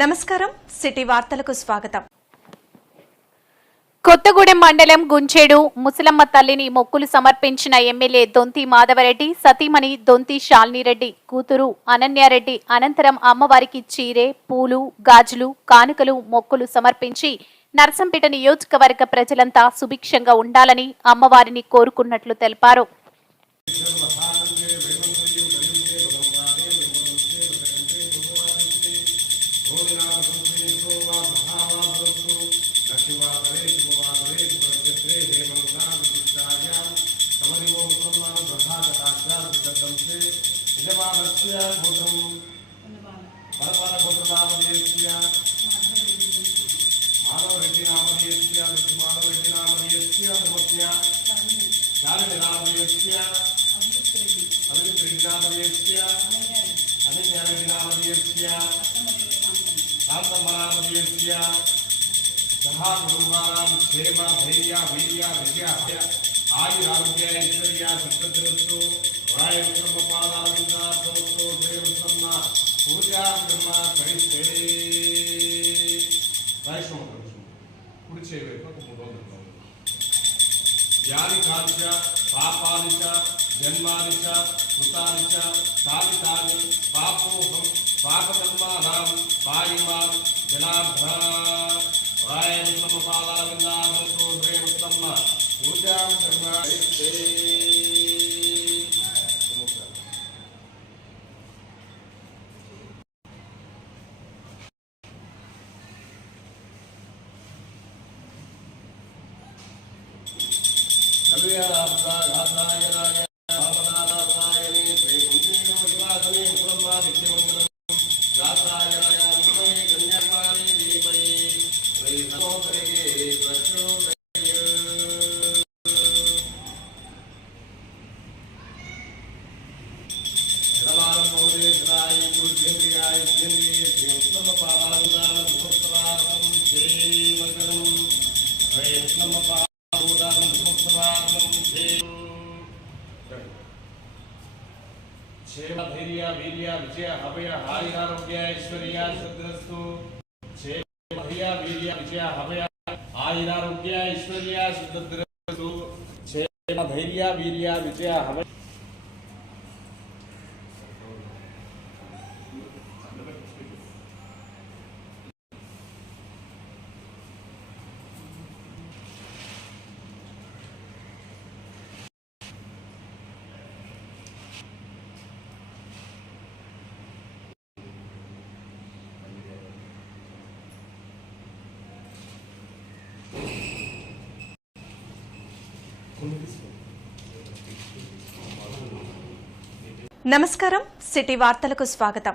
నమస్కారం సిటీ వార్తలకు స్వాగతం. కొత్తగూడెం మండలం గుంచేడు ముసలమ్మ తల్లిని మొక్కులు సమర్పించిన ఎమ్మెల్యే దొంతి మాధవరెడ్డి సతీమణి దొంతి శాలినిరెడ్డి కూతురు అనన్యారెడ్డి అనంతరం అమ్మవారికి చీరె పూలు గాజులు కానుకలు మొక్కులు సమర్పించి నర్సంపేట నియోజకవర్గ ప్రజలంతా సుభిక్షంగా ఉండాలని అమ్మవారిని కోరుకున్నట్లు తెలిపారు. क्षेम धैर्य वीर्य विजय आयुरारोग्य ऐश्वर्य सिद्धतिरस्तु वायुपादालविंदास्तु देवसन्न पूजा ब्रह्म करिष्ये वैष्णव कुडिचे वेको मूडो यानिकांच पापानिच जन्मानिच कृतानिच सावितानि पापोहं पापकर्माणां पायिमां जनार्दन क्षेम धैर्य वीर्य विजय अभय आयुरारोग्य ऐश्वर्य सिद्धस्तु क्षेम धैर्य वीर्य विजय अभय आयुरारोग्य ऐश्वर्य सिद्धस्तु क्षेम धैर्य वीर्य विजय अभय నమస్కారం సిటీ వార్తలకు స్వాగతం.